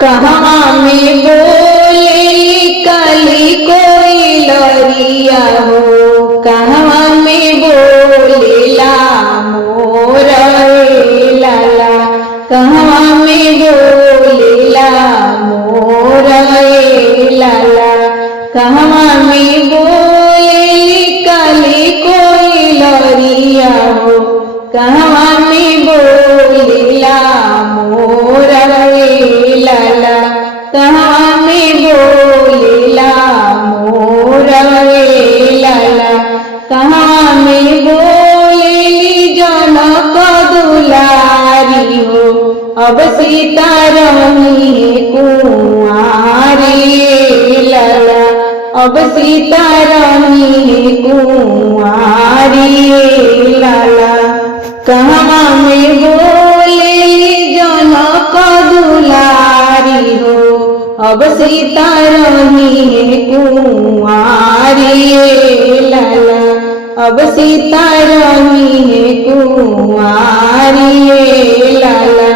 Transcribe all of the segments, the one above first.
कहाँ में बोलेली काली कोई लरिया हो, कहाँ में बोलेला मोर लाला, कहाँ में बोलेला मोर लाला, कहाँ में बोलेली काली कोई लरिया हो, कहाँ में बोलेला मोर लाला, कहाँ में बोलेला मोर लाला, कहाँ में बोलेली जनक दुलारी हो, अब सीता रही कुंवारी लाला, अब सीता रही कुंवारी लाला, कहाँ में बोलेली जनक दुलारी हो, अब सीता रही कुंवारी लाला, अब सीता रही कुंवारी लाला,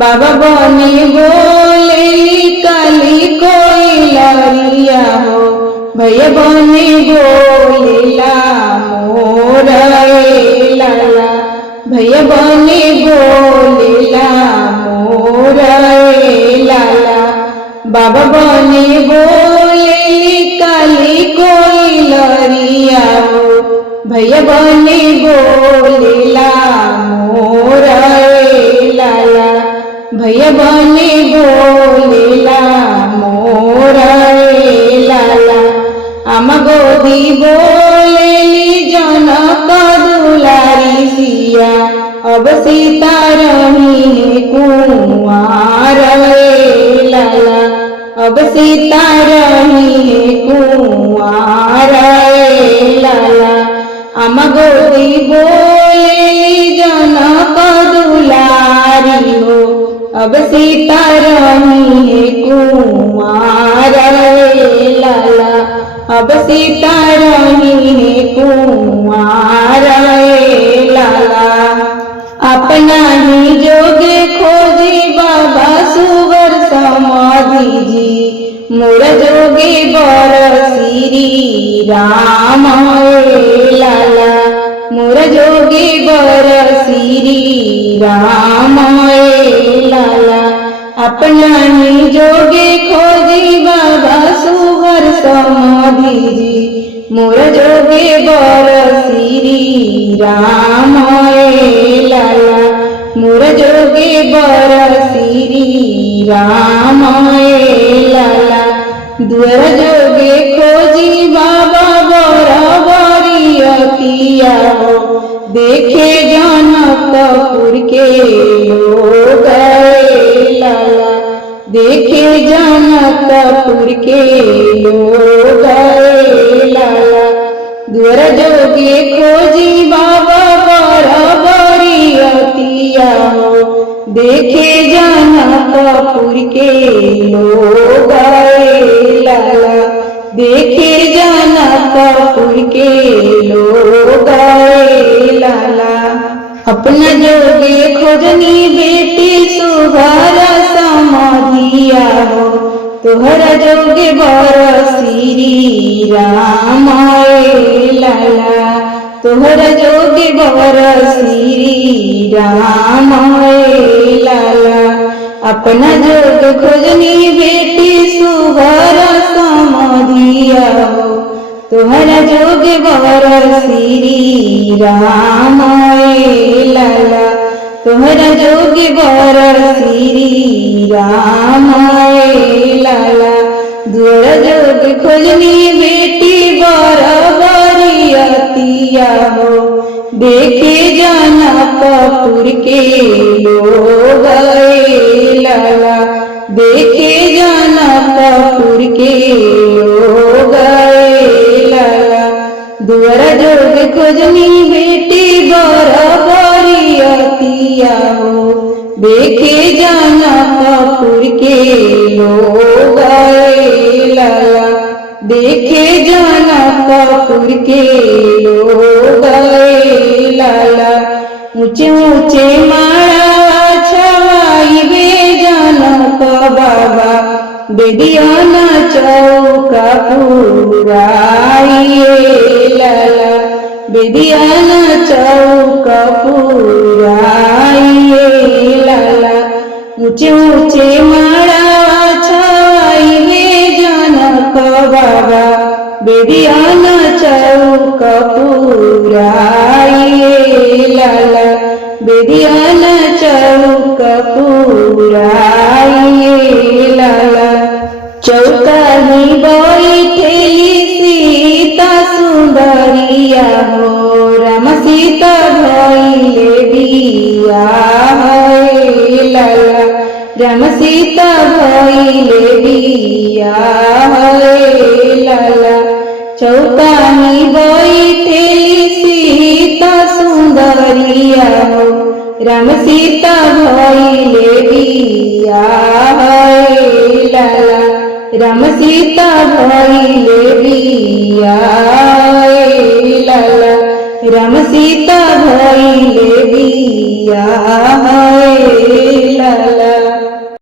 बाबा बने बोलेली काली कोई लरिया हो, भैया बने बोलेला मोर लाला, भैया बने बोलेला मोर लाला, बाबा बने बोलेली काली कोई लरिया हो, भैया बने बोलेला मोर लाला, भैया बने बोलेला मोर लाला, आम गोदी बोलेली जनक दुलारी सिया, अब सीता रही कुंवार लाला, अब सीता रही कुंवार लाला, आम गोदी बोलेली जनक दुलारी हो, अब सीता रही कुंवार लाला, अब सीता रही कुंवार लाला, अपना ही जोगे खोजी बाबा सुवर समाधि जी, मोर जोगे बर श्री राम लाला, मोर जोगे बर श्री राम लाला, अपना ही जोगे खोजी बाबा सुवर समाधि जी, मोर जोगे बर श्री राम लाला, मोर जोगे बर श्री राम लाला, दुअर जोगे खोजी बाबा बर बरियतिया हो, देखे जनकपुर के लोग लाला, देखे जनकपुर के लोग लाला, दुअर जोगे खोजी बाबा बर बरियतिया हो, देखे जनकपुर के लोग लाला, देखे जनकपुर के लोग लाला, अपना जोगे खोजनी बेटी सुभर समाधिया हो, तुहरा जोगे बर श्री राम लाला, तुहरा जोगे बर श्री राम लाला, अपना जोग खोजनी बेटी सुभर समाधिया हो, तुहरा जोग बर श्री राम लाला, तुहरा जोग बर श्री राम लाला, दुअर जोग खोजनी बेटी बर बरियतिया हो, देखे जनकपुर के लोग लाला, देखे जनकपुर के लोग लाला, दुअर जोग खोजनी बेटी बर बरियतिया हो, देखे जनकपुर के लोग लाला, देखे जनकपुर के लोग लाला, ऊंचे ऊंचे मारा छवाई बे जनक बाबा बेदियाना चौका पुराइए लाला बेदियाना चौका पुराइए लाला ऊंचे ऊंचे माड़ा छाइए जनक बाबा बेदियाना चौका पुराइए लाला बेदियाना चौका पुराइए लाला चौका ही बैठेली सीता सुंदरिया हो राम सीता भइले बिया है लाला राम सीता भइले बिया है लाला चौका ही बैठेली सीता सुंदरिया हो राम सीता भइले बिया है लाला राम सीता भइले बिया है लाला राम सीता भइले बिया है लाला।